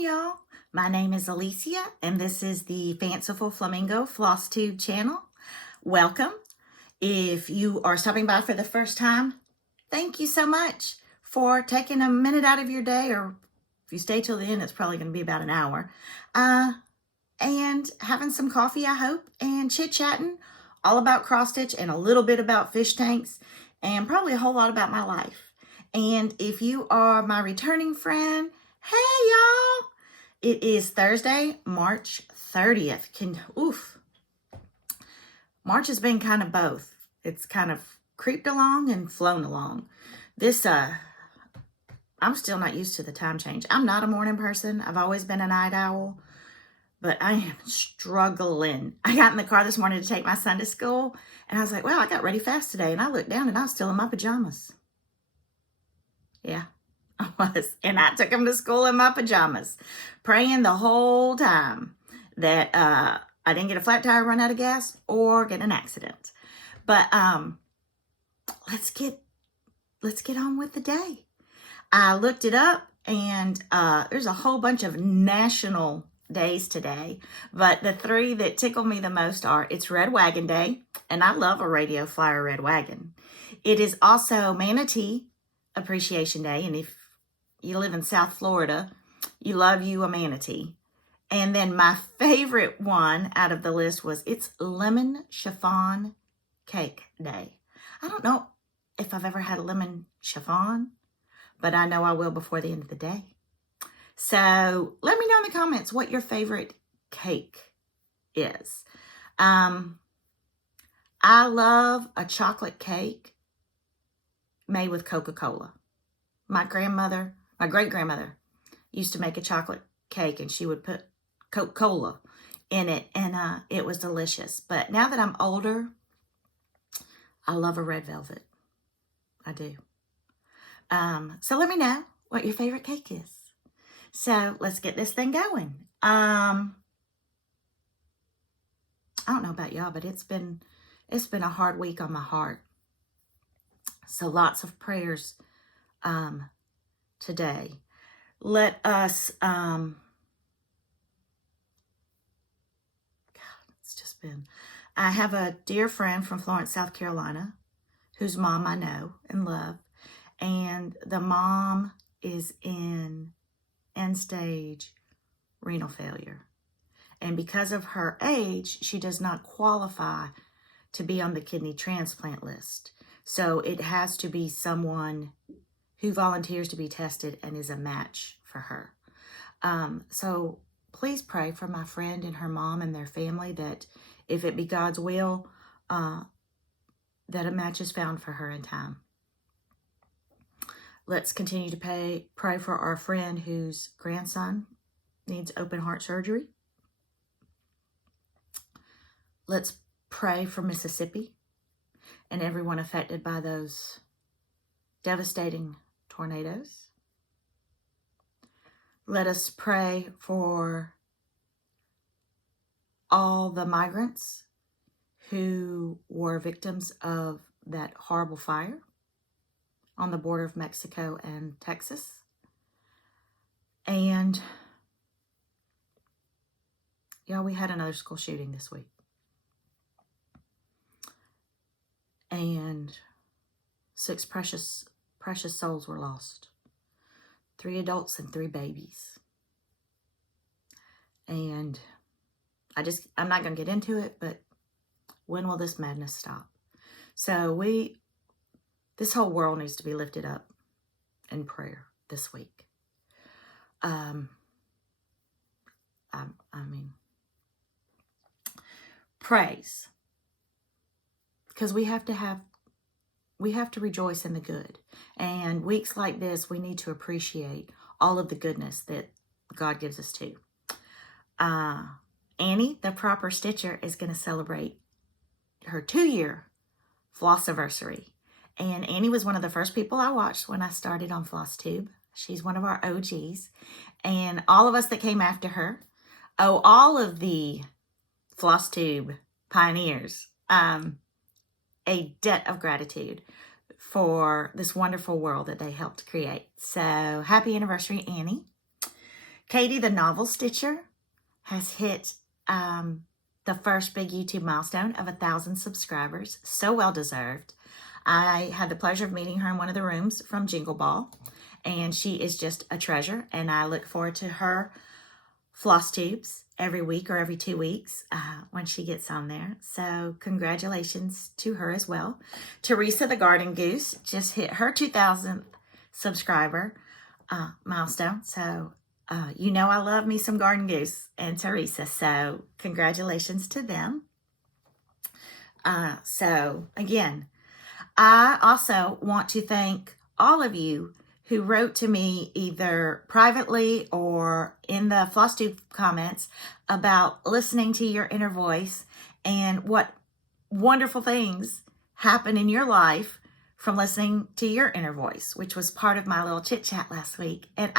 morning, y'all. My name is Alicia, and this is the Fanciful Flamingo Flosstube channel. Welcome. If you are stopping by for the first time, thank you so much for taking a minute out of your day, or if you stay till the end, it's probably going to be about an hour, and having some coffee, I hope, and chit-chatting all about cross-stitch and a little bit about fish tanks, and probably a whole lot about my life. And if you are my returning friend, hey, y'all. It is Thursday, March 30th. March has been kind of both. It's kind of creeped along and flown along. I'm still not used to the time change. I'm not a morning person. I've always been a night owl, but I am struggling. I got in the car this morning to take my son to school, and I was like, wow, I got ready fast today. And I looked down, and I was still in my pajamas. Yeah, I was. And I took him to school in my pajamas, praying the whole time that I didn't get a flat tire, run out of gas, or get in an accident. But let's get on with the day. I looked it up, and there's a whole bunch of national days today, but the three that tickle me the most are, it's Red Wagon Day, and I love a radio flyer red wagon. It is also Manatee Appreciation Day, and if you live in South Florida, you love you a manatee. And then my favorite one out of the list was, it's Lemon Chiffon Cake Day. I don't know if I've ever had a lemon chiffon, but I know I will before the end of the day. So let me know in the comments what your favorite cake is. I love a chocolate cake made with Coca-Cola. My great-grandmother used to make a chocolate cake, and she would put Coca-Cola in it, and it was delicious. But now that I'm older, I love a red velvet. I do. So let me know what your favorite cake is. So let's get this thing going. I don't know about y'all, but it's been a hard week on my heart. So lots of prayers today. Let us, I have a dear friend from Florence, South Carolina, whose mom I know and love. And the mom is in end-stage renal failure. And because of her age, she does not qualify to be on the kidney transplant list. So it has to be someone who volunteers to be tested and is a match for her. So please pray for my friend and her mom and their family, that if it be God's will, that a match is found for her in time. Let's continue to pray for our friend whose grandson needs open heart surgery. Let's pray for Mississippi and everyone affected by those devastating tornadoes. Let us pray for all the migrants who were victims of that horrible fire on the border of Mexico and Texas. And yeah, we had another school shooting this week. And 6 precious souls were lost. 3 adults and 3 babies. And I'm not going to get into it, but when will this madness stop? So this whole world needs to be lifted up in prayer this week. Praise. Because we have to rejoice in the good. And weeks like this, we need to appreciate all of the goodness that God gives us too. Annie, the proper stitcher, is going to celebrate her 2-year Flossiversary. And Annie was one of the first people I watched when I started on Flosstube. She's one of our OGs. And all of us that came after her owe all of the Flosstube pioneers a debt of gratitude for this wonderful world that they helped create. So happy anniversary, Annie. Katie, the novel stitcher, has hit the first big YouTube milestone of 1,000 subscribers. So well deserved. I had the pleasure of meeting her in one of the rooms from Jingle Ball, and she is just a treasure, and I look forward to her Flosstubes every week or every 2 weeks when she gets on there. So congratulations to her as well. Teresa the Garden Goose just hit her 2,000th subscriber milestone. So you know I love me some Garden Goose and Teresa. So congratulations to them. So again, I also want to thank all of you who wrote to me either privately or in the Flosstube comments about listening to your inner voice and what wonderful things happen in your life from listening to your inner voice, which was part of my little chit chat last week. And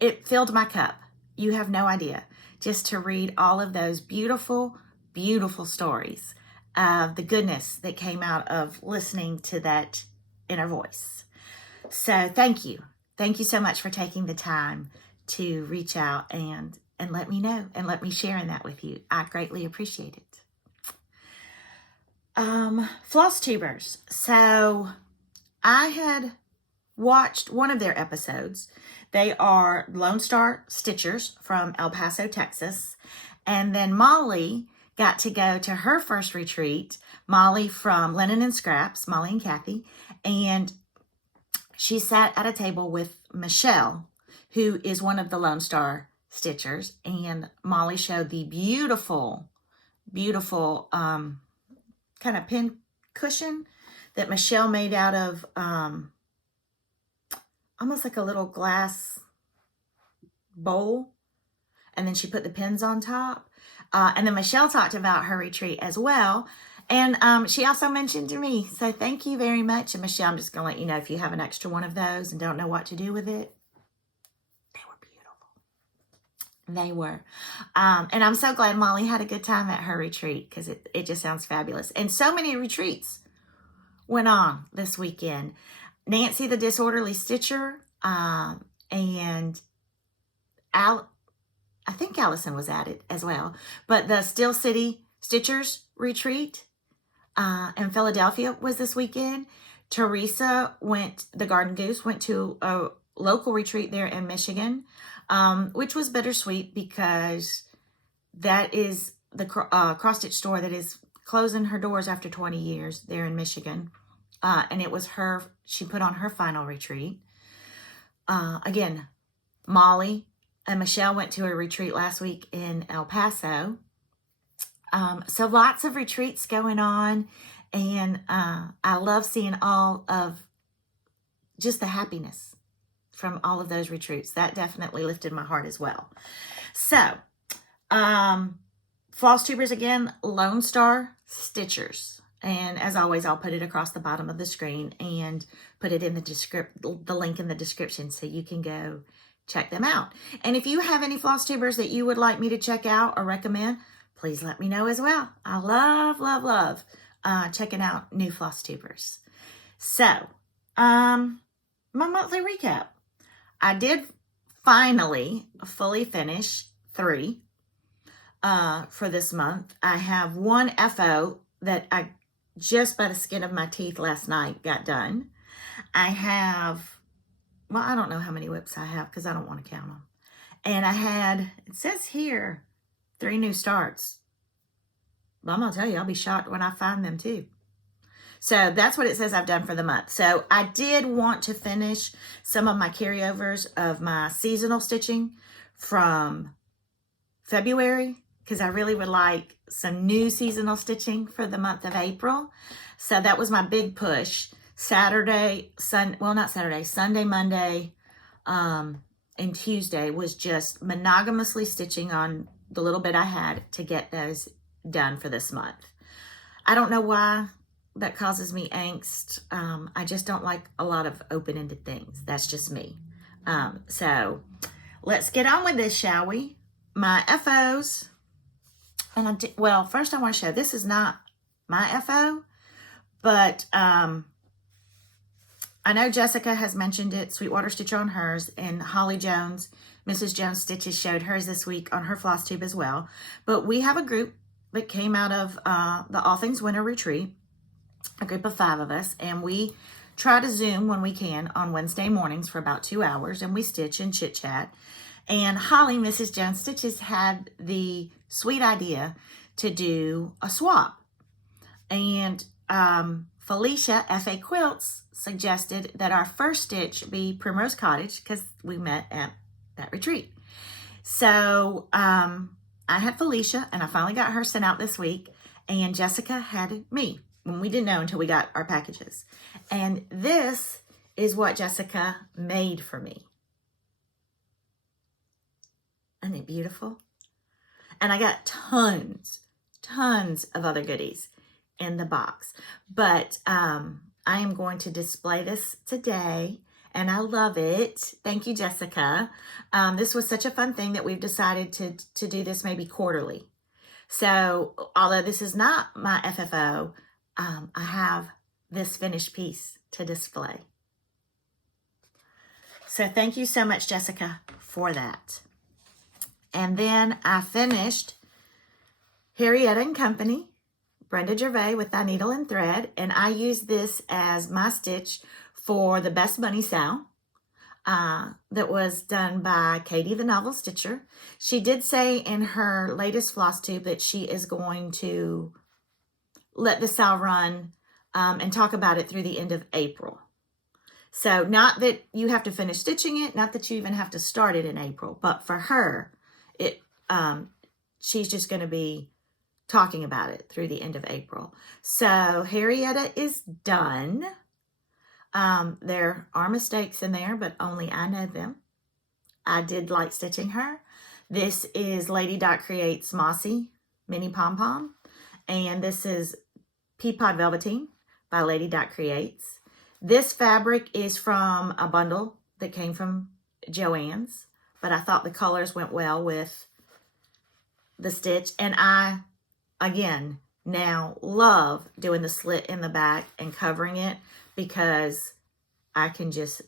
it filled my cup. You have no idea. Just to read all of those beautiful, beautiful stories of the goodness that came out of listening to that inner voice. So thank you. Thank you so much for taking the time to reach out and let me know and let me share in that with you. I greatly appreciate it. Flosstubers. So I had watched one of their episodes. They are Lone Star Stitchers from El Paso, Texas. And then Molly got to go to her first retreat. Molly from Linen and Scraps, Molly and Kathy. And she sat at a table with Michelle, who is one of the Lone Star Stitchers, and Molly showed the beautiful, beautiful kind of pin cushion that Michelle made out of almost like a little glass bowl, and then she put the pins on top. And then Michelle talked about her retreat as well. And she also mentioned to me, so thank you very much. And Michelle, I'm just going to let you know if you have an extra one of those and don't know what to do with it. They were beautiful. They were. And I'm so glad Molly had a good time at her retreat because it just sounds fabulous. And so many retreats went on this weekend. Nancy the Disorderly Stitcher and I think Allison was at it as well. But the Steel City Stitchers retreat in Philadelphia was this weekend. Teresa the Garden Goose, went to a local retreat there in Michigan, which was bittersweet because that is the cross-stitch store that is closing her doors after 20 years there in Michigan. And it was she put on her final retreat. Again, Molly and Michelle went to a retreat last week in El Paso. So lots of retreats going on, and I love seeing all of just the happiness from all of those retreats. That definitely lifted my heart as well. So, Flosstubers again, Lone Star Stitchers. And as always, I'll put it across the bottom of the screen and put it in the link in the description so you can go check them out. And if you have any Flosstubers that you would like me to check out or recommend, please let me know as well. I love, love, love checking out new Flosstubers. So, my monthly recap. I did finally fully finish 3 for this month. I have 1 FO that I just by the skin of my teeth last night got done. I have, well, I don't know how many whips I have because I don't want to count them. And I had, it says here, 3 new starts. Well, I'm going to tell you, I'll be shocked when I find them too. So that's what it says I've done for the month. So I did want to finish some of my carryovers of my seasonal stitching from February because I really would like some new seasonal stitching for the month of April. So that was my big push. Sunday, Monday, and Tuesday was just monogamously stitching on the little bit I had to get those done for this month. I don't know why that causes me angst. I just don't like a lot of open-ended things. That's just me. So let's get on with this, shall we? My FOs. And first I want to show, this is not my FO, but I know Jessica has mentioned it, Sweetwater Stitcher on hers, and Holly Jones, Mrs. Jones Stitches, showed hers this week on her floss tube as well. But we have a group that came out of the All Things Winter Retreat, a group of 5 of us, and we try to Zoom when we can on Wednesday mornings for about 2 hours, and we stitch and chit chat. And Holly, Mrs. Jones Stitches, had the sweet idea to do a swap. And Felicia, FA Quilts, suggested that our first stitch be Primrose Cottage because we met at that retreat. So I had Felicia, and I finally got her sent out this week, and Jessica had me when we didn't know until we got our packages. And this is what Jessica made for me. Isn't it beautiful? And I got tons of other goodies in the box. But I am going to display this today, and I love it. Thank you, Jessica. This was such a fun thing that we've decided to do this maybe quarterly. So although this is not my FFO, I have this finished piece to display. So thank you so much, Jessica, for that. And then I finished Harrietta and Company, Brenda Gervais with Thy Needle and Thread, and I used this as my stitch for the Best Bunny Sow that was done by Katie the Novel Stitcher. She did say in her latest floss tube that she is going to let the sow run and talk about it through the end of April. So not that you have to finish stitching it, not that you even have to start it in April, but for her, she's just going to be talking about it through the end of April. So Harrietta is done. There are mistakes in there, but only I know them. I did like stitching her. This is Lady Dot Creates Mossy Mini Pom Pom, and this is Peapod Velveteen by Lady Dot Creates. This fabric is from a bundle that came from Joann's, but I thought the colors went well with the stitch, and I, again, now love doing the slit in the back and covering it because I can just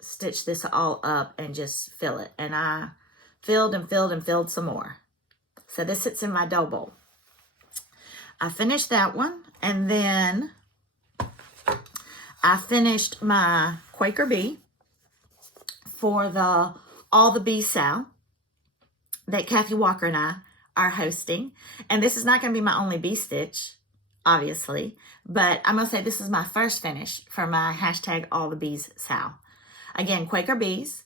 stitch this all up and just fill it. And I filled and filled and filled some more. So this sits in my dough bowl. I finished that one, and then I finished my Quaker Bee for the All the Bee Sow that Kathy Walker and I are hosting. And this is not going to be my only bee stitch, obviously, but I'm going to say this is my first finish for my hashtag All the Bees Sow. Again, Quaker Bees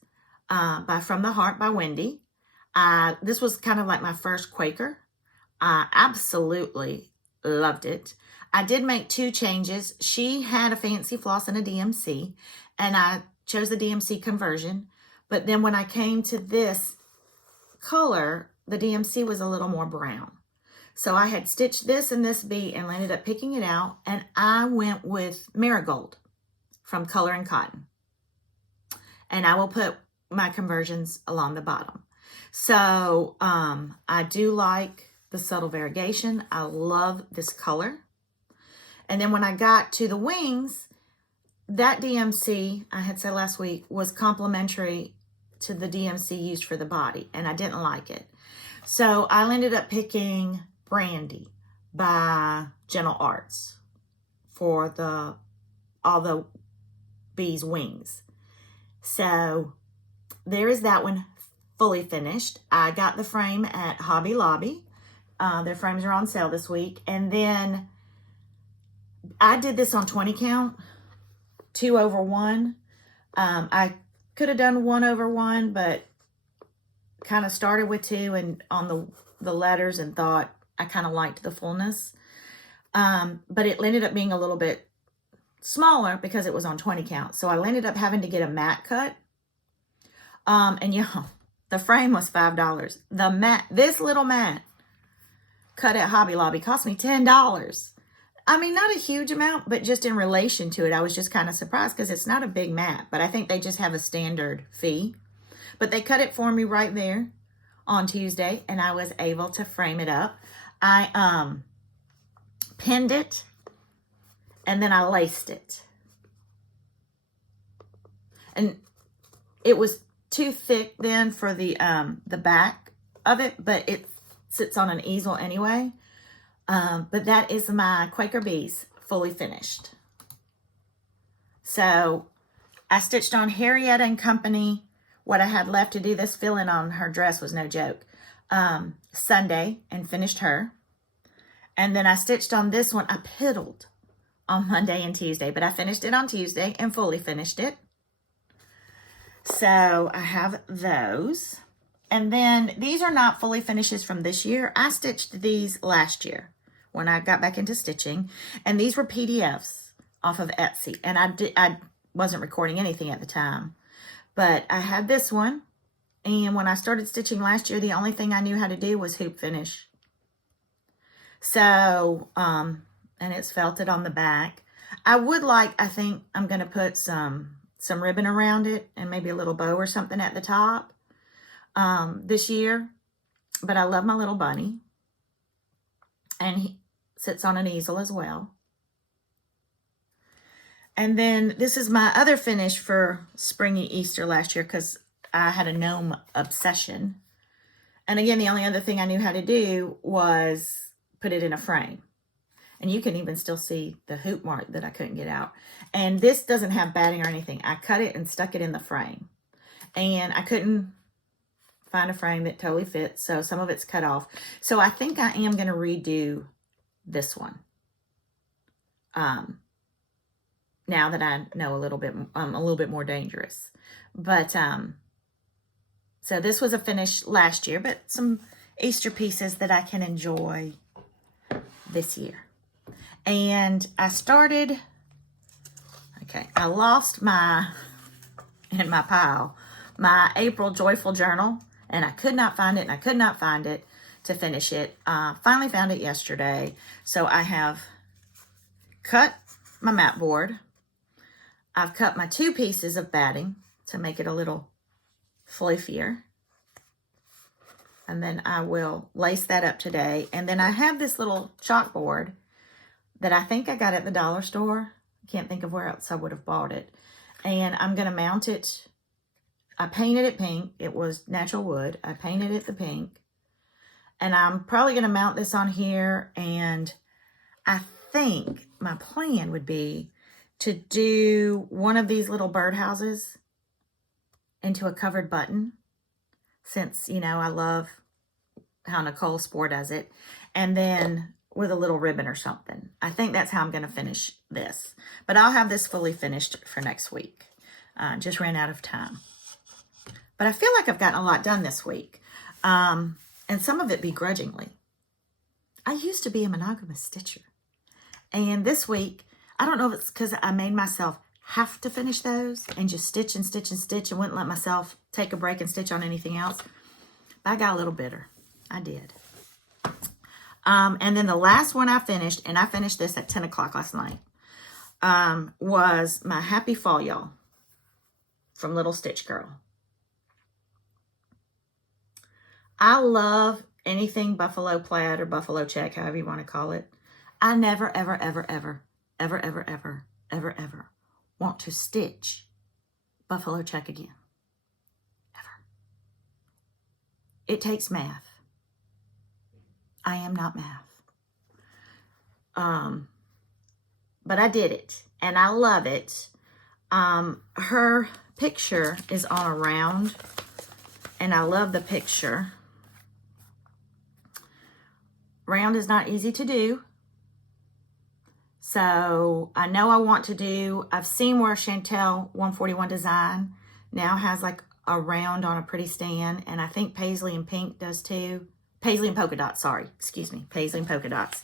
by From the Heart by Wendy. This was kind of like my first Quaker. I absolutely loved it. I did make 2 changes. She had a fancy floss and a DMC, and I chose the DMC conversion. But then when I came to this color, the DMC was a little more brown. So I had stitched this and this bee and ended up picking it out, and I went with Marigold from Color and Cotton. And I will put my conversions along the bottom. So I do like the subtle variegation. I love this color. And then when I got to the wings, that DMC, I had said last week, was complementary to the DMC used for the body, and I didn't like it. So I ended up picking Brandy by Gentle Arts for all the bees' wings. So there is that one fully finished. I got the frame at Hobby Lobby. Their frames are on sale this week. And then I did this on 20 count, 2 over 1. I could have done 1 over 1, but kind of started with 2 and on the letters and thought I kind of liked the fullness. But it ended up being a little bit smaller because it was on 20 count. So I ended up having to get a mat cut. And yeah, the frame was $5. The mat, this little mat cut at Hobby Lobby cost me $10. I mean, not a huge amount, but just in relation to it, I was just kind of surprised because it's not a big mat, but I think they just have a standard fee. But they cut it for me right there on Tuesday, and I was able to frame it up. I pinned it, and then I laced it. And it was too thick then for the back of it, but it sits on an easel anyway. But that is my Quaker Bees fully finished. So I stitched on Harrietta and Company. What I had left to do this fill-in on her dress was no joke. Sunday, and finished her. And then I stitched on this one. I piddled on Monday and Tuesday, but I finished it on Tuesday and fully finished it. So I have those. And then these are not fully finishes from this year. I stitched these last year when I got back into stitching. And these were PDFs off of Etsy. And I wasn't recording anything at the time. But I had this one. And when I started stitching last year, the only thing I knew how to do was hoop finish. So, and it's felted on the back. I think I'm going to put some ribbon around it and maybe a little bow or something at the top this year. But I love my little bunny. And he sits on an easel as well. And then this is my other finish for springy Easter last year because I had a gnome obsession. And again, the only other thing I knew how to do was put it in a frame. And you can even still see the hoop mark that I couldn't get out. And this doesn't have batting or anything. I cut it and stuck it in the frame. And I couldn't find a frame that totally fits, so some of it's cut off. So I think I am going to redo this one. Now that I know a little bit more dangerous. But, so this was a finish last year, but some Easter pieces that I can enjoy this year. And I started, I lost in my pile, my April Joyful Journal, and I could not find it, to finish it. Finally found it yesterday. So I have cut my mat board. I've cut my 2 pieces of batting to make it a little fluffier. And then I will lace that up today. And then I have this little chalkboard that I think I got at the dollar store. I can't think of where else I would have bought it. And I'm going to mount it. I painted it pink. It was natural wood. I painted it the pink. And I'm probably going to mount this on here. And I think my plan would be to do one of these little birdhouses into a covered button. Since, I love how Nicole Spore does it. And then with a little ribbon or something. I think that's how I'm going to finish this. But I'll have this fully finished for next week. Just ran out of time. But I feel like I've gotten a lot done this week. And some of it begrudgingly. I used to be a monogamous stitcher. And this week, I don't know if it's because I made myself have to finish those and just stitch and stitch and stitch and wouldn't let myself take a break and stitch on anything else. But I got a little bitter. I did. And then the last one I finished, and I finished this at 10 o'clock last night, was my Happy Fall Y'all from Little Stitch Girl. I love anything buffalo plaid or buffalo check, however you want to call it. I never, ever, ever, ever, ever, ever, ever, ever, ever want to stitch buffalo check again. Ever. It takes math. I am not math. But I did it and I love it. Her picture is on a round and I love the picture. Round is not easy to do. So I know I want to do, I've seen where Chantel 141 Design now has like a round on a pretty stand. And I think Paisley and Pink does too. Paisley and Polka Dots, Paisley and Polka Dots.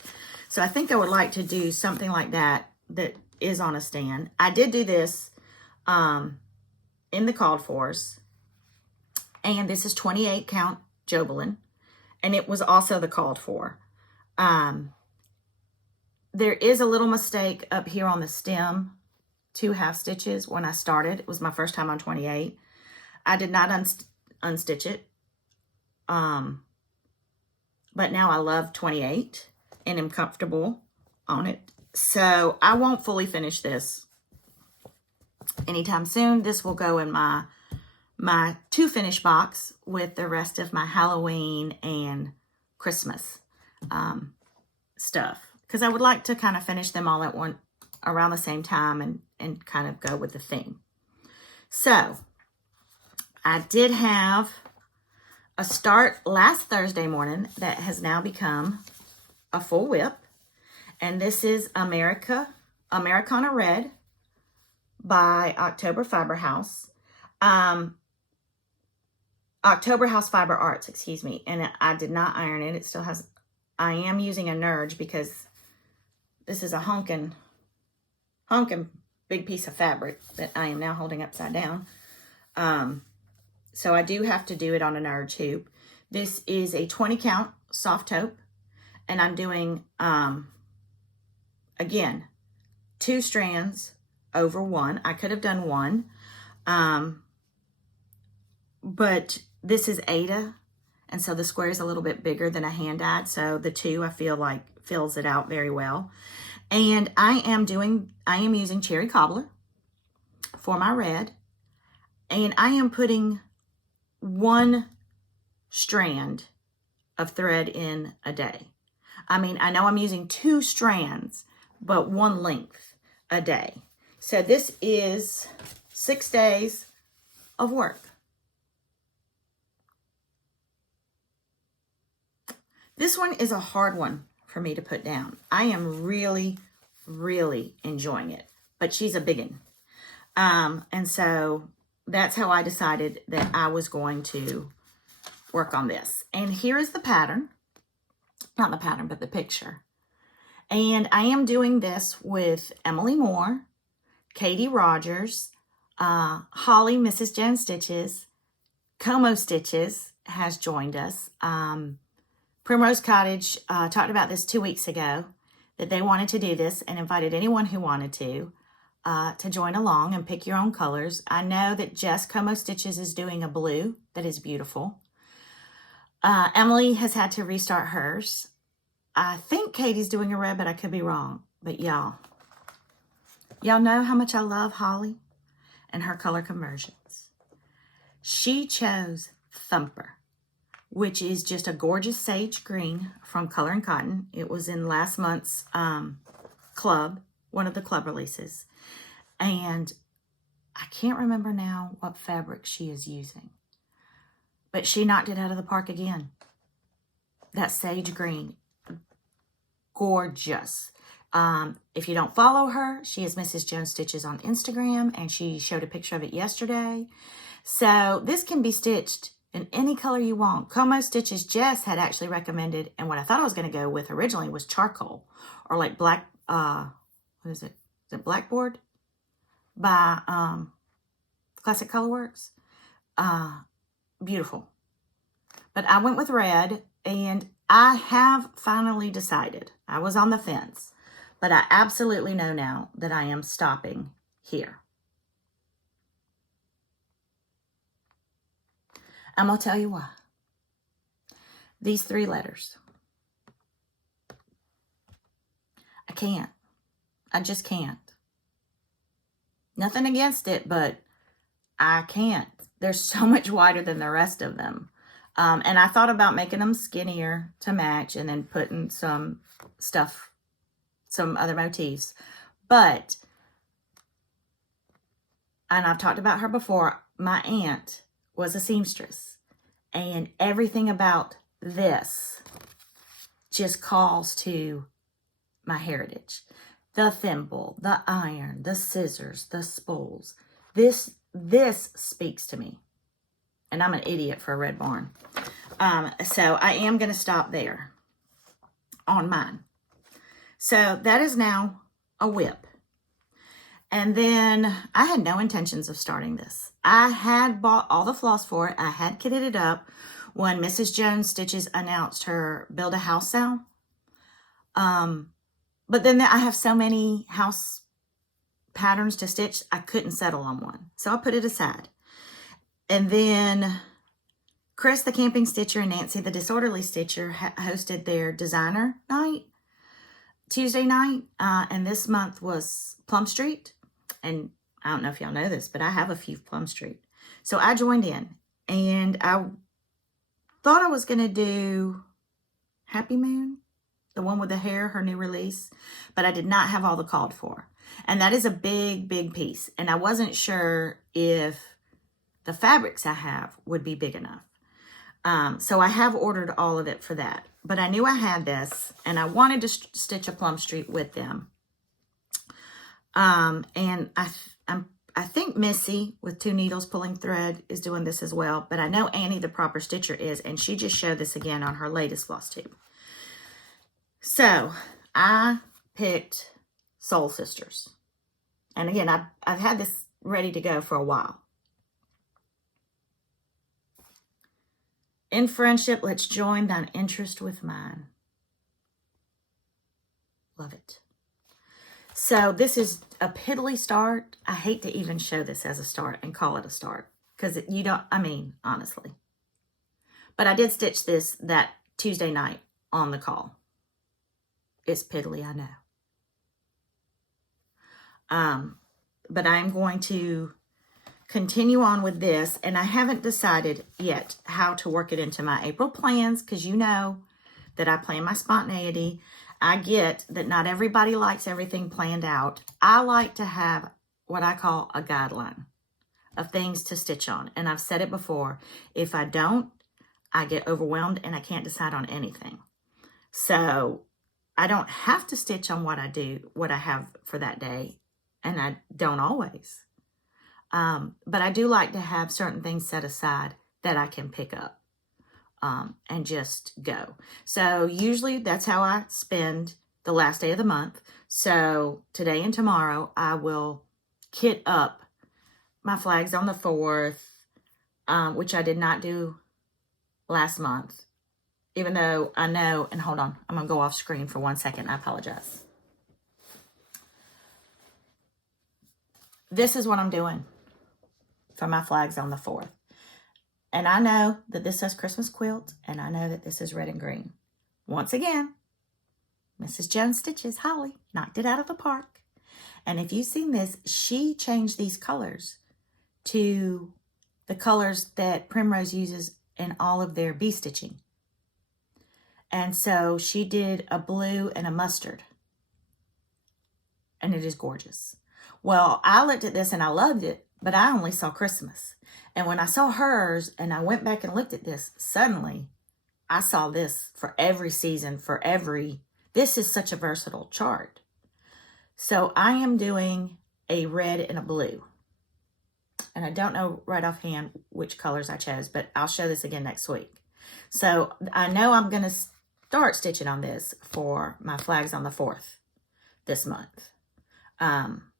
So I think I would like to do something like that is on a stand. I did do this in the called fors. And this is 28 count Jobelin. And it was also the called for. There is a little mistake up here on the stem, 2 half stitches when I started. It was my first time on 28. I did not unstitch it. But now I love 28 and am comfortable on it. So I won't fully finish this anytime soon. This will go in my to finish box with the rest of my Halloween and Christmas stuff, because I would like to kind of finish them all at around the same time and kind of go with the theme. So I did have a start last Thursday morning that has now become a full whip, and this is Americana Red by October Fiber House. October House Fiber Arts, excuse me. And I did not iron it. It still has, I am using a nurge because this is a honkin' big piece of fabric that I am now holding upside down. So I do have to do it on a nurge hoop. This is a 20 count soft taupe, and I'm doing, again, 2 strands over 1. I could have done 1, but this is Ada, and so the square is a little bit bigger than a hand-dyed, so the 2 I feel like fills it out very well. And I am using cherry cobbler for my red, and I am putting 1 strand of thread in a day. I mean, I know I'm using 2 strands, but 1 length a day. So this is 6 days of work. This one is a hard one for me to put down. I am really, really enjoying it, but she's a biggin'. And so that's how I decided that I was going to work on this. And here is the pattern. Not the pattern, but the picture. And I am doing this with Emily Moore, Katie Rogers, Holly, Mrs. Jones Stitches, Como Stitches has joined us. Primrose Cottage talked about this 2 weeks ago, that they wanted to do this and invited anyone who wanted to join along and pick your own colors. I know that Jess Como Stitches is doing a blue that is beautiful. Emily has had to restart hers. I think Katie's doing a red, but I could be wrong. But y'all know how much I love Holly and her color conversions. She chose Thumper, which is just a gorgeous sage green from Color and Cotton. It was in last month's club, one of the club releases. And I can't remember now what fabric she is using, but she knocked it out of the park again. That sage green, gorgeous. If you don't follow her, she is Mrs. Jones Stitches on Instagram, and she showed a picture of it yesterday. So this can be stitched in any color you want. Como Stitches Jess had actually recommended, and what I thought I was going to go with originally was charcoal, or like black, what is it? Is it Blackboard by Classic Colorworks? Beautiful. But I went with red, and I have finally decided. I was on the fence, but I absolutely know now that I am stopping here. I'm going to tell you why. These 3 letters. I can't. I just can't. Nothing against it, but I can't. They're so much wider than the rest of them. And I thought about making them skinnier to match and then putting some stuff, some other motifs. But, and I've talked about her before, my aunt was a seamstress, and everything about this just calls to my heritage. The thimble, the iron, the scissors, the spools. This speaks to me, and I'm an idiot for a red barn. So I am going to stop there on mine. So that is now a whip. And then I had no intentions of starting this. I had bought all the floss for it. I had kitted it up when Mrs. Jones Stitches announced her Build a House sale. But then I have so many house patterns to stitch, I couldn't settle on one. So I put it aside. And then Chris, the Camping Stitcher, and Nancy, the Disorderly Stitcher, hosted their designer night Tuesday night. And this month was Plum Street. And I don't know if y'all know this, but I have a few Plum Street. So I joined in, and I thought I was going to do Happy Moon, the one with the hair, her new release, but I did not have all the called for. And that is a big, big piece. And I wasn't sure if the fabrics I have would be big enough. So I have ordered all of it for that. But I knew I had this, and I wanted to stitch a Plum Street with them. And I think Missy with 2 needles pulling thread is doing this as well, but I know Annie the proper stitcher is, and she just showed this again on her latest floss tube. So I picked Soul Sisters. And again, I've had this ready to go for a while. In friendship, let's join thine interest with mine. Love it. So this is a piddly start. I hate to even show this as a start and call it a start, because you don't, I mean, honestly. But I did stitch this that Tuesday night on the call. It's piddly, I know. But I'm going to continue on with this, and I haven't decided yet how to work it into my April plans, because you know that I plan my spontaneity. I get that not everybody likes everything planned out. I like to have what I call a guideline of things to stitch on. And I've said it before, if I don't, I get overwhelmed and I can't decide on anything. So I don't have to stitch on what I have for that day. And I don't always. But I do like to have certain things set aside that I can pick up. And just go. So usually that's how I spend the last day of the month. So today and tomorrow I will kit up my flags on the 4th, which I did not do last month. Even though I know, and hold on, I'm going to go off screen for 1 second. I apologize. This is what I'm doing for my flags on the 4th. And I know that this says Christmas quilt, and I know that this is red and green. Once again, Mrs. Jones Stitches, Holly, knocked it out of the park. And if you've seen this, she changed these colors to the colors that Primrose uses in all of their bee stitching. And so she did a blue and a mustard. And it is gorgeous. Well, I looked at this and I loved it, but I only saw Christmas. And when I saw hers and I went back and looked at this, suddenly I saw this for every season, this is such a versatile chart. So I am doing a red and a blue. And I don't know right offhand which colors I chose, but I'll show this again next week. So I know I'm going to start stitching on this for my flags on the 4th this month.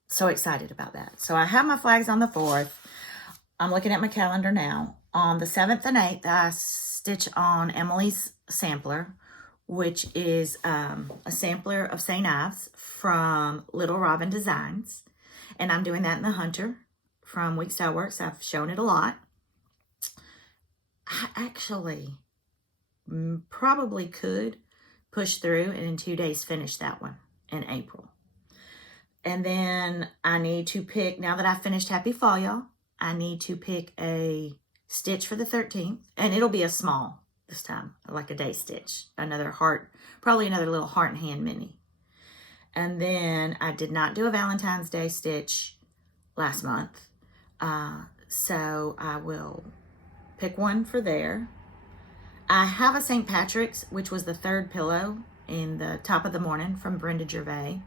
So excited about that. So I have my flags on the 4th. I'm looking at my calendar now. On the 7th and 8th, I stitch on Emily's sampler, which is a sampler of St. Ives from Little Robin Designs. And I'm doing that in the Hunter from Week Style Works. I've shown it a lot. I actually probably could push through and in 2 days finish that one in April. And then I need to pick, now that I've finished Happy Fall, y'all, I need to pick a stitch for the 13th. And it'll be a small this time, like a day stitch. Another heart, probably another little heart and hand mini. And then I did not do a Valentine's Day stitch last month. So I will pick one for there. I have a St. Patrick's, which was the 3rd pillow in the top of the morning from Brenda Gervais,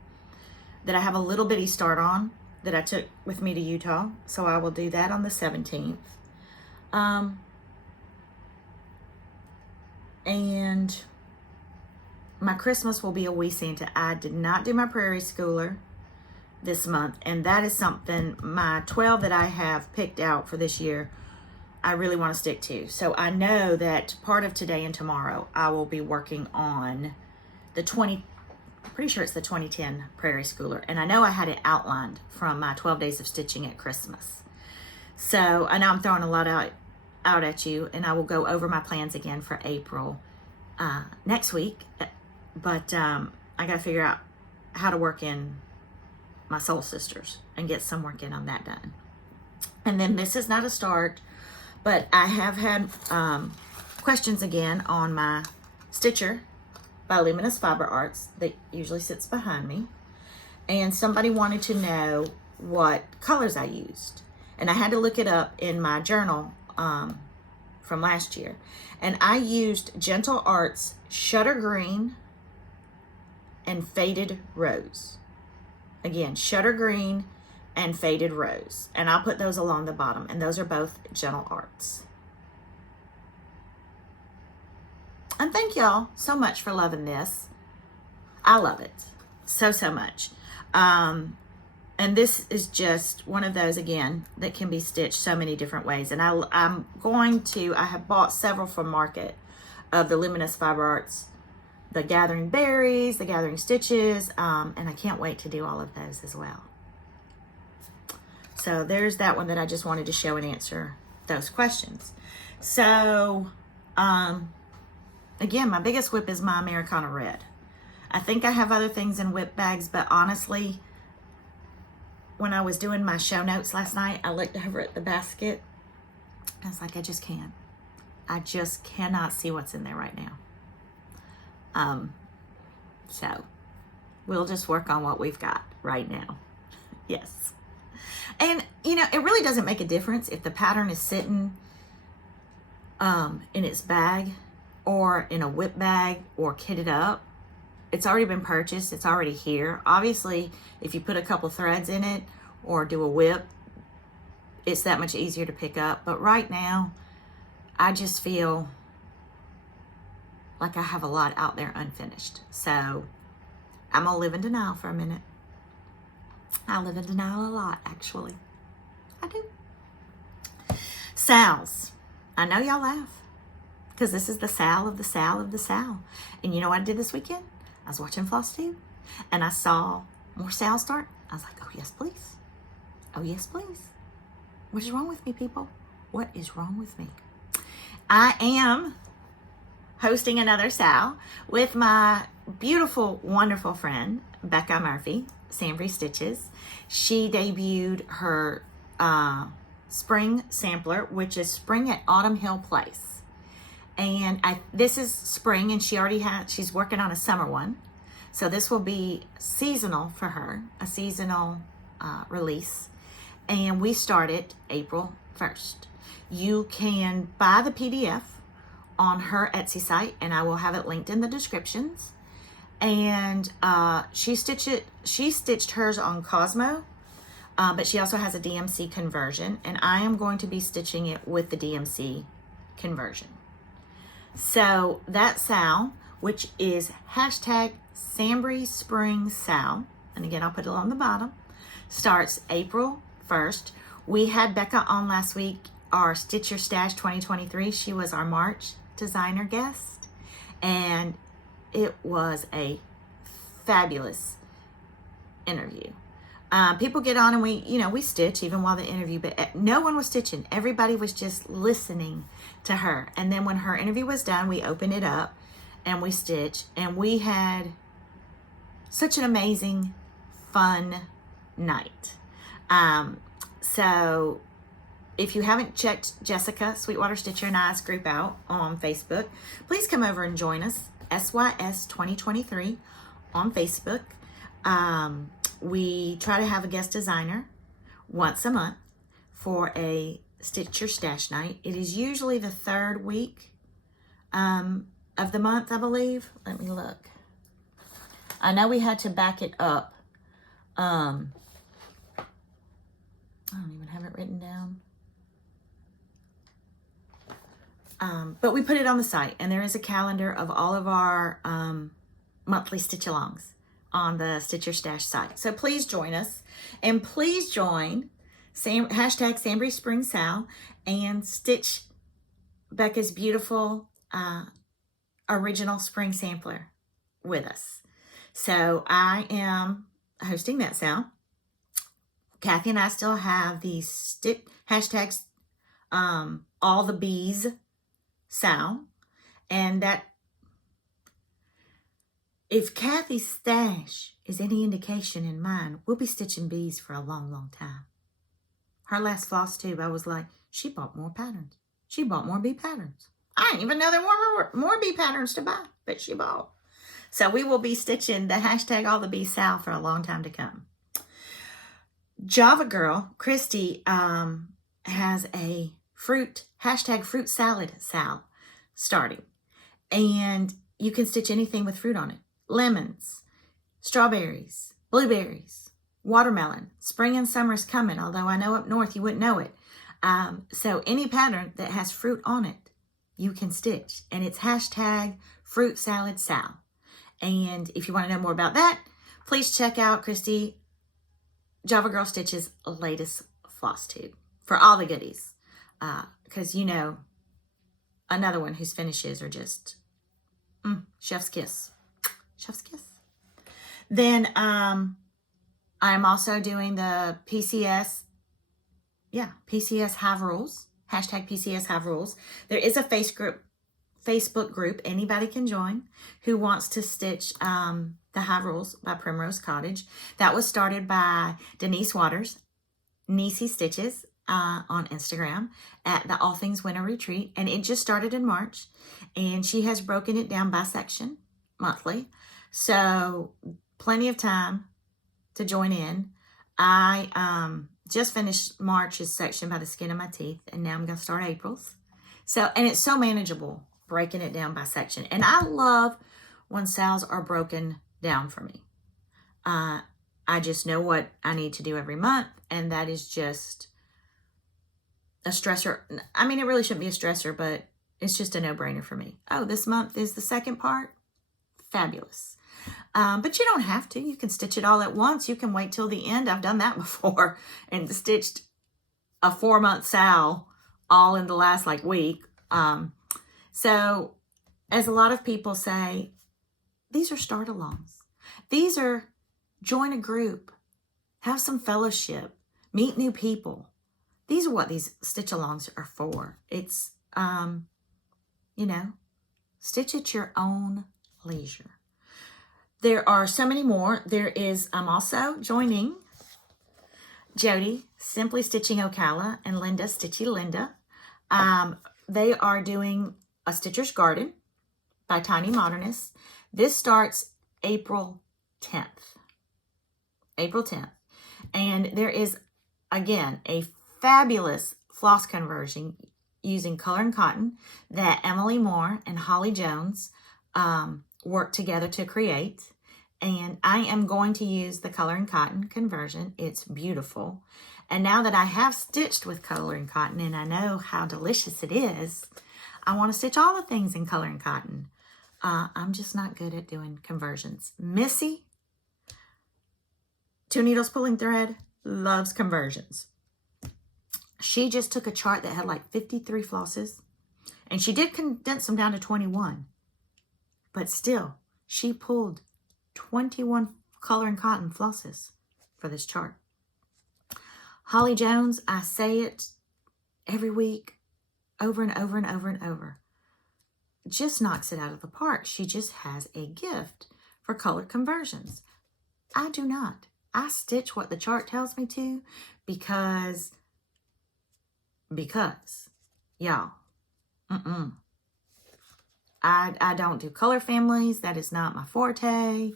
that I have a little bitty start on that I took with me to Utah. So I will do that on the 17th. And my Christmas will be a wee Santa. I did not do my Prairie Schooler this month. And that is something, my 12 that I have picked out for this year, I really want to stick to. So I know that part of today and tomorrow, I will be working on the I'm pretty sure it's the 2010 Prairie Schooler. And I know I had it outlined from my 12 days of stitching at Christmas. So I know I'm throwing a lot out at you, and I will go over my plans again for April next week. But I got to figure out how to work in my soul sisters and get some work in on that done. And then this is not a start, but I have had questions again on my Stitcher by Luminous Fiber Arts that usually sits behind me. And somebody wanted to know what colors I used. And I had to look it up in my journal from last year. And I used Gentle Arts Shutter Green and Faded Rose. Again, Shutter Green and Faded Rose. And I'll put those along the bottom. And those are both Gentle Arts. And thank y'all so much for loving this. I love it so much. And this is just one of those, again, that can be stitched so many different ways. And I have bought several from Market of the Luminous Fiber Arts, the Gathering Berries, the Gathering Stitches, and I can't wait to do all of those as well. So there's that one that I just wanted to show and answer those questions. So, again, my biggest whip is my Americana Red. I think I have other things in whip bags, but honestly, when I was doing my show notes last night, I looked over at the basket. I was like, I just can't. I just cannot see what's in there right now. So we'll just work on what we've got right now. Yes. And, it really doesn't make a difference if the pattern is sitting in its bag or in a whip bag or kitted up. It's already been purchased. It's already here. Obviously, if you put a couple threads in it or do a whip, it's that much easier to pick up. But right now, I just feel like I have a lot out there unfinished. So I'm going to live in denial for a minute. I live in denial a lot, actually. I do. Sals. I know y'all laugh because this is the Sal of the Sal of the Sal. And you know what I did this weekend? I was watching Flosstubes and I saw more sales start. I was like, oh, yes, please. Oh, yes, please. What is wrong with me, people? What is wrong with me? I am hosting another sal with my beautiful, wonderful friend, Becca Murphy, Sambry Stitches. She debuted her spring sampler, which is Spring at Autumn Hill Place. And this is spring, and she's working on a summer one. So this will be seasonal for her, a seasonal release. And we started April 1st. You can buy the PDF on her Etsy site, and I will have it linked in the descriptions. And she stitched hers on Cosmo, but she also has a DMC conversion, and I am going to be stitching it with the DMC conversion. So that sal, which is hashtag Sambry Spring Sal, and again, I'll put it on the bottom, starts April 1st. We had Becca on last week, our Stitch Your Stash 2023. She was our March designer guest, and it was a fabulous interview. People get on and we stitch even while the interview, but no one was stitching. Everybody was just listening to her. And then when her interview was done, we opened it up and we stitched, and we had such an amazing, fun night. So if you haven't checked Jessica Sweetwater Stitcher and I's group out on Facebook, please come over and join us, SYS 2023 on Facebook. We try to have a guest designer once a month for a Stitch Your Stash night. It is usually the third week of the month, I believe. Let me look. I know we had to back it up. I don't even have it written down. But we put it on the site, and there is a calendar of all of our monthly stitch-alongs on the Stitch Your Stash site. So please join us, and please join hashtag Sambry Spring Sal and stitch Becca's beautiful original spring sampler with us. So I am hosting that sal. Kathy and I still have the hashtags all the bees sal, and that if Kathy's stash is any indication in mine, we'll be stitching bees for a long, long time. Her last floss tube, I was like, she bought more patterns. She bought more bee patterns. I didn't even know there were more bee patterns to buy, but she bought. So we will be stitching the hashtag All the Bees Sal for a long time to come. Java Girl, Christy, has a hashtag fruit salad sal starting. And you can stitch anything with fruit on it. Lemons, strawberries, blueberries, watermelon. Spring and summer is coming, although I know up north you wouldn't know it. So any pattern that has fruit on it, you can stitch. And it's hashtag fruit salad sal. And if you want to know more about that, please check out Christy Java Girl Stitch's latest floss tube for all the goodies. Because you know, another one whose finishes are just chef's kiss. Chef's kiss. Then I'm also doing the PCS Have Rules. Hashtag PCS Have Rules. There is a Facebook group anybody can join who wants to stitch the Have Rules by Primrose Cottage. That was started by Denise Waters, Niecy Stitches, on Instagram at the All Things Winter Retreat. And it just started in March. And she has broken it down by section monthly. So plenty of time to join in. I just finished March's section by the skin of my teeth. And now I'm going to start April's. So, and it's so manageable breaking it down by section. And I love when sales are broken down for me. I just know what I need to do every month. And that is just a stressor. I mean, it really shouldn't be a stressor, but it's just a no-brainer for me. Oh, this month is the second part? Fabulous. But you don't have to. You can stitch it all at once. You can wait till the end. I've done that before and stitched a 4-month sal all in the last week. So as a lot of people say, these are start-alongs. These are join a group, have some fellowship, meet new people. These are what these stitch-alongs are for. It's, stitch at your own leisure. There are so many more. I'm also joining Jody, Simply Stitching Ocala, and Linda, Stitchy Linda. They are doing A Stitcher's Garden by Tiny Modernist. This starts April 10th. April 10th. And there is, again, a fabulous floss conversion using color and cotton that Emily Moore and Holly Jones worked together to create. And I am going to use the color and cotton conversion. It's beautiful. And now that I have stitched with color and cotton and I know how delicious it is, I want to stitch all the things in color and cotton. I'm just not good at doing conversions. Missy, 2 Needles Pulling Thread, loves conversions. She just took a chart that had 53 flosses, and she did condense them down to 21. But still, she pulled 21 color and cotton flosses for this chart. Holly Jones, I say it every week, over and over and over and over, just knocks it out of the park. She just has a gift for color conversions. I do not. I stitch what the chart tells me to because y'all, I don't do color families. That is not my forte.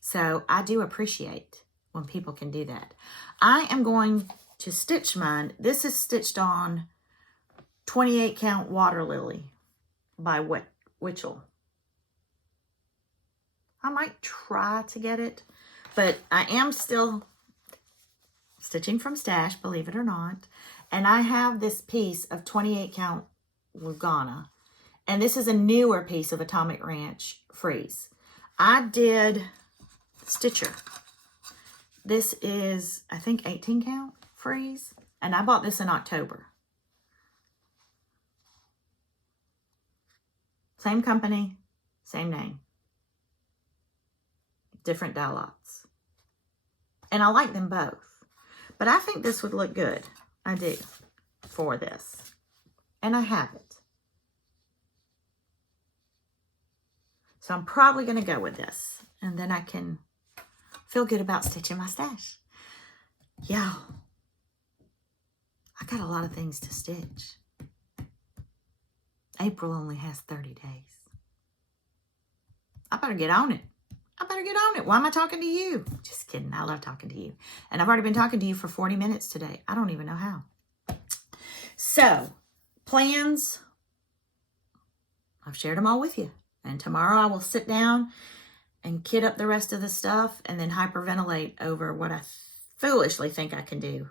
So I do appreciate when people can do that. I am going to stitch mine. This is stitched on 28 count Water Lily by Witchell. I might try to get it, but I am still stitching from stash, believe it or not. And I have this piece of 28 count Lugana. And this is a newer piece of Atomic Ranch Freeze. I did Stitcher. This is, I think, 18 count Freeze. And I bought this in October. Same company, same name. Different dye lots. And I like them both. But I think this would look good. I do. For this. And I have it. So I'm probably going to go with this. And then I can feel good about stitching my stash. Y'all, I got a lot of things to stitch. April only has 30 days. I better get on it. I better get on it. Why am I talking to you? Just kidding. I love talking to you. And I've already been talking to you for 40 minutes today. I don't even know how. So, plans. I've shared them all with you. And tomorrow I will sit down and kit up the rest of the stuff and then hyperventilate over what I foolishly think I can do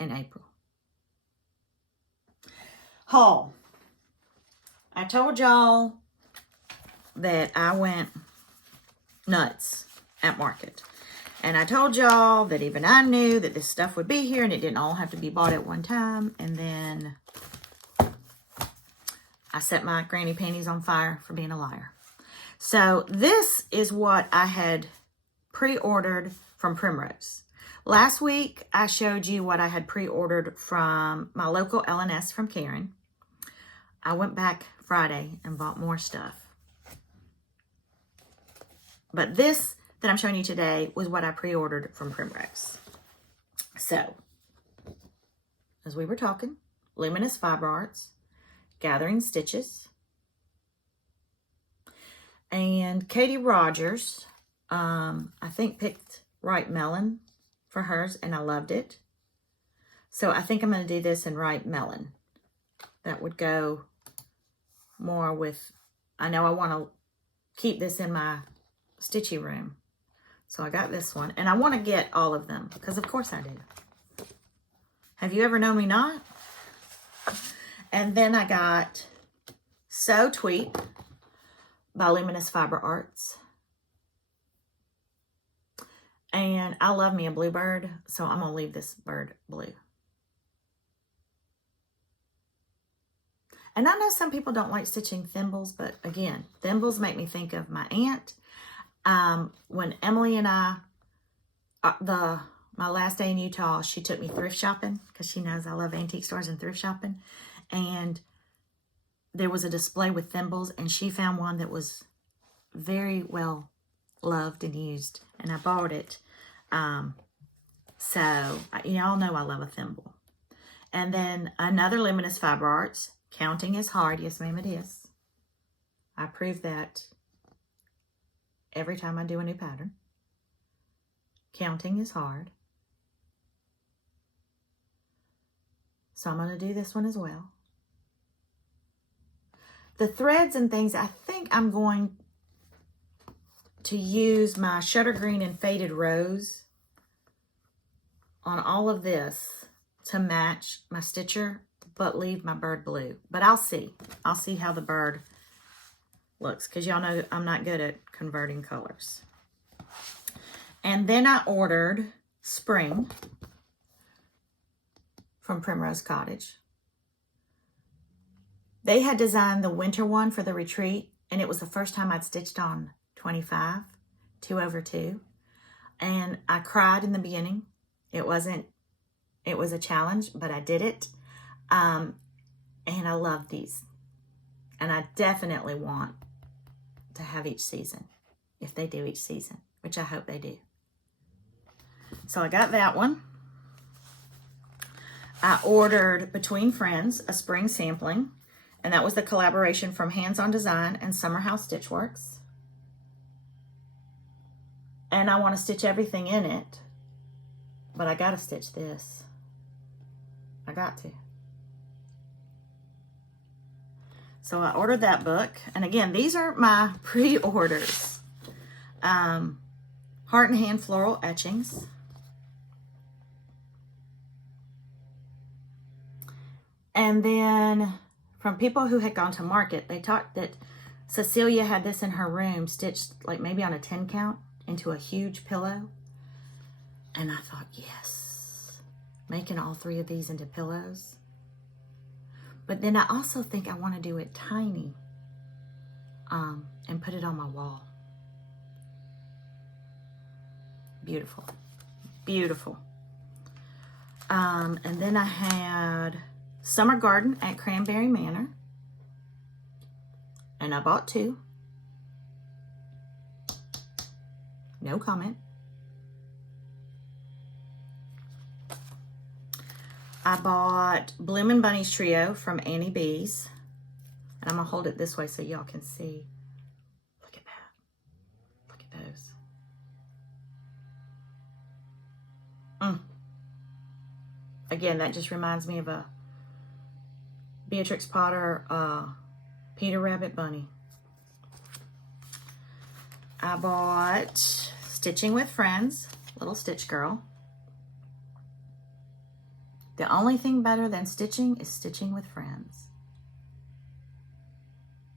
in April. Haul. I told y'all that I went nuts at market. And I told y'all that even I knew that this stuff would be here and it didn't all have to be bought at one time. And then I set my granny panties on fire for being a liar. So this is what I had pre-ordered from Primrose. Last week, I showed you what I had pre-ordered from my local L&S from Karen. I went back Friday and bought more stuff. But this that I'm showing you today was what I pre-ordered from Primrose. So, as we were talking, Luminous Fiber Arts, Gathering Stitches, and Katie Rogers, I think picked Ripe Melon for hers, and I loved it. So I think I'm going to do this in Ripe Melon. That would go more with, I know I want to keep this in my stitchy room. So I got this one, and I want to get all of them, because of course I do. Have you ever known me not? And then I got So Tweet by Luminous Fiber Arts. And I love me a bluebird, so I'm going to leave this bird blue. And I know some people don't like stitching thimbles, but again, thimbles make me think of my aunt. When Emily and I, my last day in Utah, she took me thrift shopping because she knows I love antique stores and thrift shopping. And there was a display with thimbles, and she found one that was very well loved and used, and I bought it. So, y'all know I love a thimble. And then another Luminous Fiber Arts, Counting is Hard. Yes, ma'am, it is. I prove that every time I do a new pattern. Counting is hard. So I'm going to do this one as well. The threads and things, I think I'm going to use my Shutter Green and Faded Rose on all of this to match my stitcher, but leave my bird blue. But I'll see. I'll see how the bird looks, because y'all know I'm not good at converting colors. And then I ordered Spring from Primrose Cottage. They had designed the winter one for the retreat, and it was the first time I'd stitched on 25, 2/2. And I cried in the beginning. It was a challenge, but I did it. And I love these. And I definitely want to have each season, if they do each season, which I hope they do. So I got that one. I ordered Between Friends, a spring sampling, and that was the collaboration from Hands On Design and Summer House Stitchworks. And I want to stitch everything in it, but I got to stitch this. I got to. So I ordered that book. And again, these are my pre-orders. Heart and Hand Floral Etchings. And then from people who had gone to market, they talked that Cecilia had this in her room stitched like maybe on a 10 count into a huge pillow. And I thought, yes, making all 3 of these into pillows. But then I also think I want to do it tiny and put it on my wall. Beautiful. Beautiful. And then I had Summer Garden at Cranberry Manor. And I bought 2. No comment. I bought Bloomin' Bunnies Trio from Annie B's. And I'm going to hold it this way so y'all can see. Look at that. Look at those. Again, that just reminds me of a Beatrix Potter Peter Rabbit bunny. I bought Stitching with Friends, Little Stitch Girl. The only thing better than stitching is stitching with friends.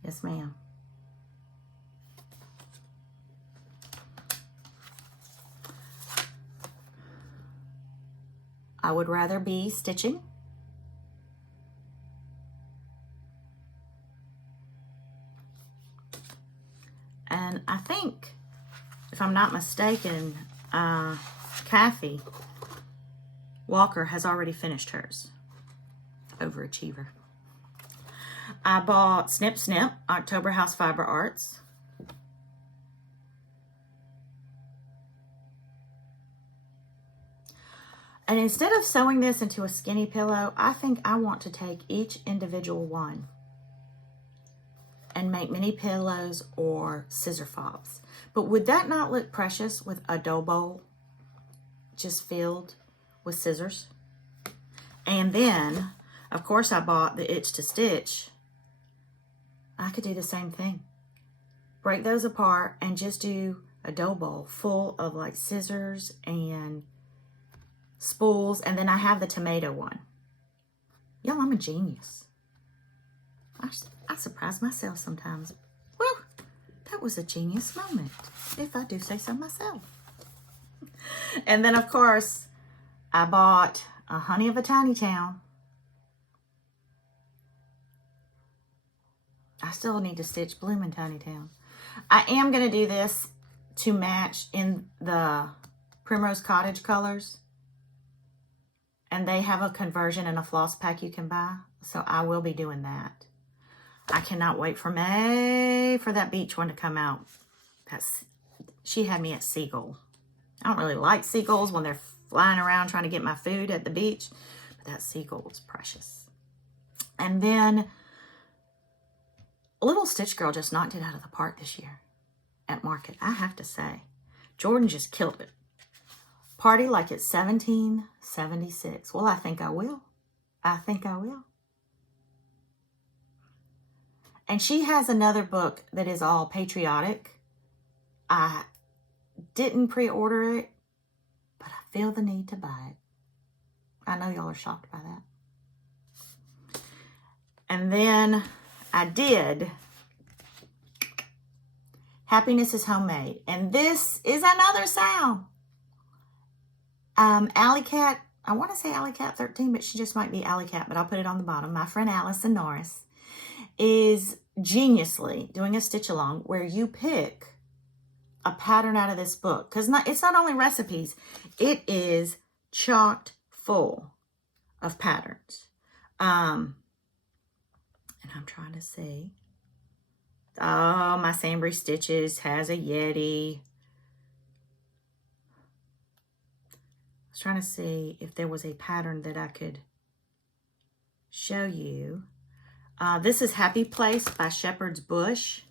Yes, ma'am. I would rather be stitching. And I think, if I'm not mistaken, Kathy Walker has already finished hers. Overachiever. I bought Snip Snip, October House Fiber Arts. And instead of sewing this into a skinny pillow, I think I want to take each individual one and make mini pillows or scissor fobs. But would that not look precious with a dough bowl just filled with scissors? And then, of course, I bought the Itch to Stitch. I could do the same thing. Break those apart and just do a dough bowl full of like scissors and spools. And then I have the tomato one. Y'all, I'm a genius. I surprise myself sometimes. Well, that was a genius moment, if I do say so myself. And then, of course, I bought a Honey of a Tiny Town. I still need to stitch Bloomin' Tiny Town. I am going to do this to match in the Primrose Cottage colors. And they have a conversion and a floss pack you can buy. So I will be doing that. I cannot wait for May for that beach one to come out. She had me at Seagull. I don't really like seagulls when they're flying around trying to get my food at the beach. But that seagull was precious. And then Little Stitch Girl just knocked it out of the park this year at Market. I have to say. Jordan just killed it. Party like it's 1776. Well, I think I will. I think I will. And she has another book that is all patriotic. I didn't pre-order it, but I feel the need to buy it. I know y'all are shocked by that. And then I did Happiness is Homemade. And this is another sound. Alley Cat, I want to say Alley Cat 13, but she just might be Alley Cat, but I'll put it on the bottom. My friend Allison Norris is geniusly doing a stitch along where you pick a pattern out of this book. Because it's not only recipes, it is chocked full of patterns. And I'm trying to see. Oh, my Sambry Stitches has a Yeti. I was trying to see if there was a pattern that I could show you. This is Happy Place by Shepherd's Bush.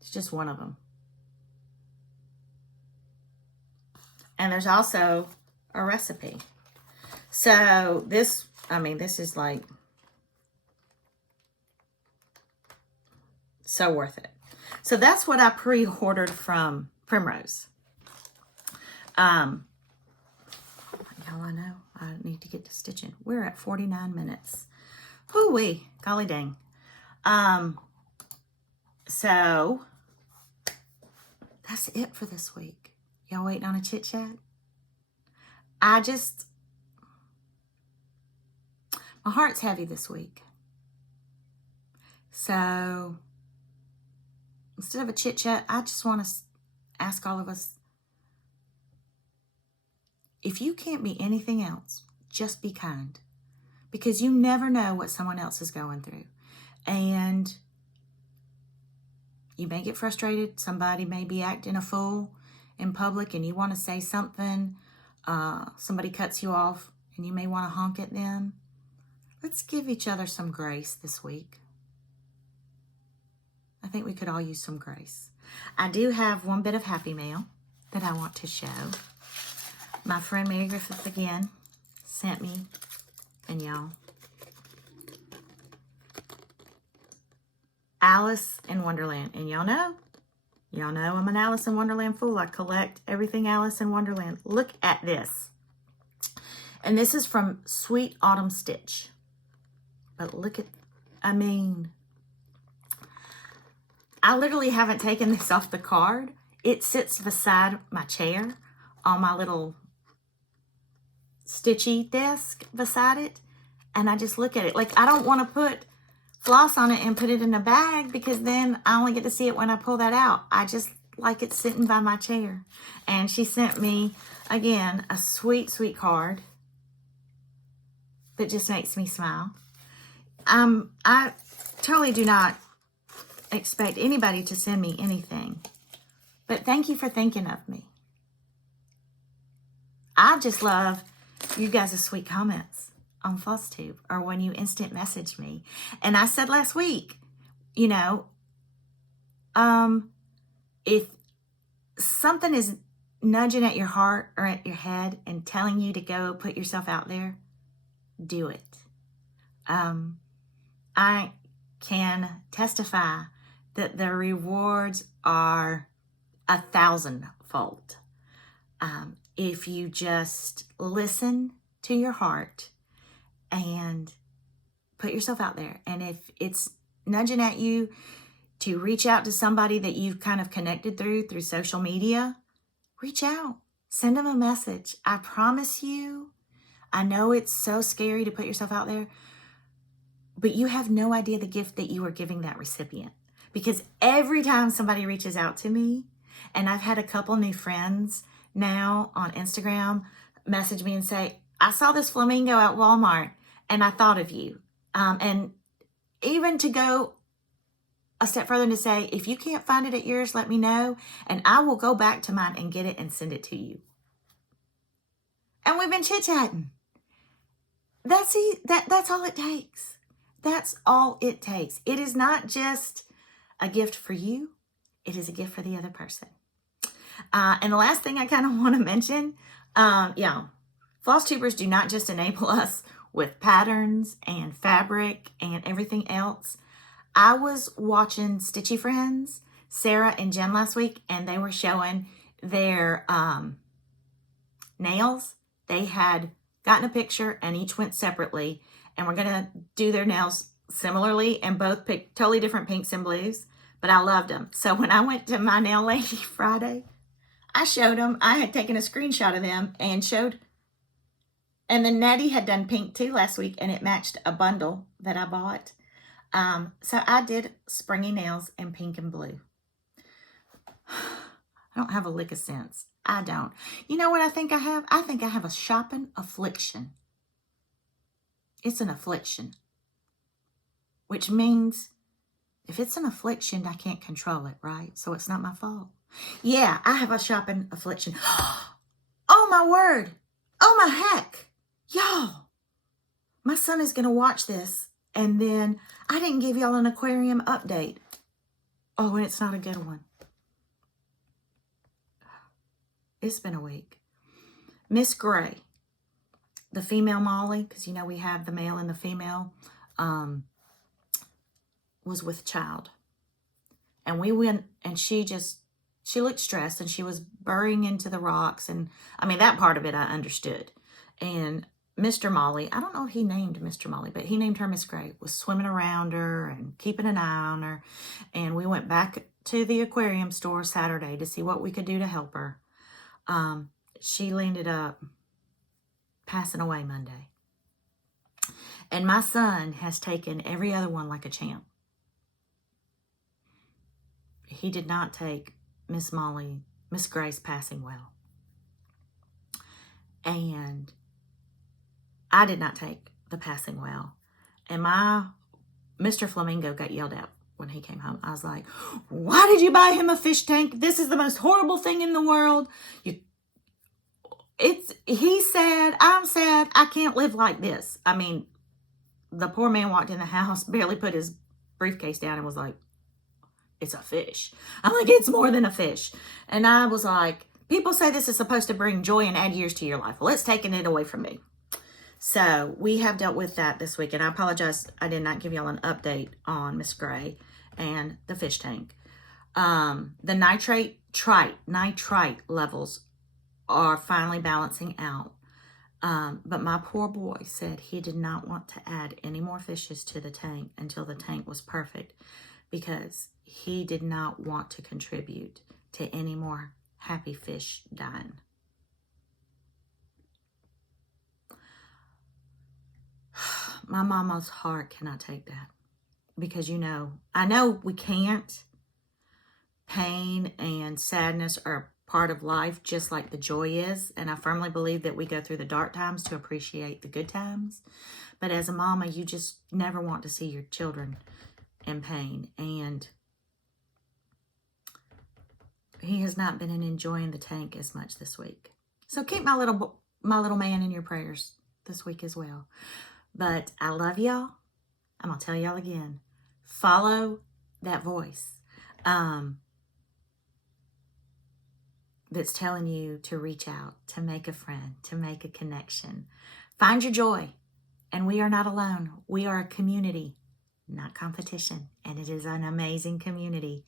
It's just one of them. And there's also a recipe. So this is like so worth it. So that's what I pre-ordered from Primrose. Y'all, I know I need to get to stitching. We're at 49 minutes. Whoo-wee, golly dang. So that's it for this week. Y'all waiting on a chit chat? My heart's heavy this week. So instead of a chit chat, I just want to ask all of us, if you can't be anything else, just be kind. Because you never know what someone else is going through. And you may get frustrated. Somebody may be acting a fool in public and you want to say something. Somebody cuts you off and you may want to honk at them. Let's give each other some grace this week. I think we could all use some grace. I do have one bit of happy mail that I want to show. My friend Mary Griffith again sent me, and y'all, Alice in Wonderland. And y'all know I'm an Alice in Wonderland fool. I collect everything Alice in Wonderland. Look at this. And this is from Sweet Autumn Stitch. But look at, I literally haven't taken this off the card. It sits beside my chair on my little stitchy desk beside it. And I just look at it. Like, I don't want to put floss on it and put it in a bag because then I only get to see it when I pull that out. I just like it sitting by my chair. And she sent me, again, a sweet, sweet card that just makes me smile. I totally do not expect anybody to send me anything, but thank you for thinking of me. I just love you guys' sweet comments on Flosstube or when you instant message me. And I said last week, you know, if something is nudging at your heart or at your head and telling you to go put yourself out there, do it. I can testify that the rewards are 1,000-fold. If you just listen to your heart and put yourself out there. And if it's nudging at you to reach out to somebody that you've kind of connected through social media, reach out. Send them a message. I promise you, I know it's so scary to put yourself out there, but you have no idea the gift that you are giving that recipient. Because every time somebody reaches out to me, and I've had a couple new friends now on Instagram message me and say, I saw this flamingo at Walmart and I thought of you. And even to go a step further and to say, if you can't find it at yours, let me know and I will go back to mine and get it and send it to you. And we've been chit-chatting. That's all it takes. That's all it takes. It is not just a gift for you. It is a gift for the other person. And the last thing I kind of want to mention, Flosstubers do not just enable us with patterns and fabric and everything else. I was watching Stitchy Friends, Sarah and Jen last week, and they were showing their nails. They had gotten a picture and each went separately, and we're going to do their nails similarly and both picked totally different pinks and blues, but I loved them. So when I went to my nail lady Friday, I showed them. I had taken a screenshot of them and showed, and then Natty had done pink too last week, and it matched a bundle that I bought. So I did springy nails in pink and blue. I don't have a lick of sense. I don't. You know what I think I have? I think I have a shopping affliction. It's an affliction. Which means if it's an affliction, I can't control it, right? So it's not my fault. Yeah, I have a shopping affliction. Oh, my word. Oh, my heck. Y'all, my son is going to watch this, and then I didn't give y'all an aquarium update. Oh, and it's not a good one. It's been a week. Miss Gray, the female Molly, because you know we have the male and the female, was with child. And we went, and she looked stressed, and she was burrowing into the rocks. And I mean, that part of it I understood. And Mr. Molly, I don't know if he named Mr. Molly, but he named her Miss Gray, was swimming around her and keeping an eye on her. And we went back to the aquarium store Saturday to see what we could do to help her. She ended up passing away Monday. And my son has taken every other one like a champ. He did not take Miss Gray's passing well. And I did not take the passing well. And my Mr. Flamingo got yelled at when he came home. I was like, why did you buy him a fish tank? This is the most horrible thing in the world. He's sad. I'm sad. I can't live like this. I mean, the poor man walked in the house, barely put his briefcase down and was like, it's a fish. I'm like, it's more than a fish. And I was like, people say this is supposed to bring joy and add years to your life. Well, it's taking it away from me. So we have dealt with that this week. And I apologize, I did not give y'all an update on Miss Gray and the fish tank. The nitrite levels are finally balancing out. But my poor boy said he did not want to add any more fishes to the tank until the tank was perfect, because he did not want to contribute to any more happy fish dying. My mama's heart cannot take that, because I know we can't. Pain and sadness are part of life, just like the joy is. And I firmly believe that we go through the dark times to appreciate the good times. But as a mama, you just never want to see your children in pain. And he has not been enjoying the tank as much this week. So keep my little man in your prayers this week as well. But I love y'all. I'm going to tell y'all again. Follow that voice that's telling you to reach out, to make a friend, to make a connection. Find your joy. And we are not alone. We are a community, not competition. And it is an amazing community.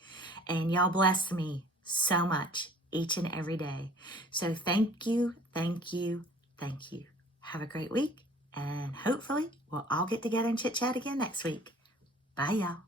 And y'all bless me so much each and every day. So thank you, thank you, thank you. Have a great week. And hopefully we'll all get together and chit chat again next week. Bye, y'all.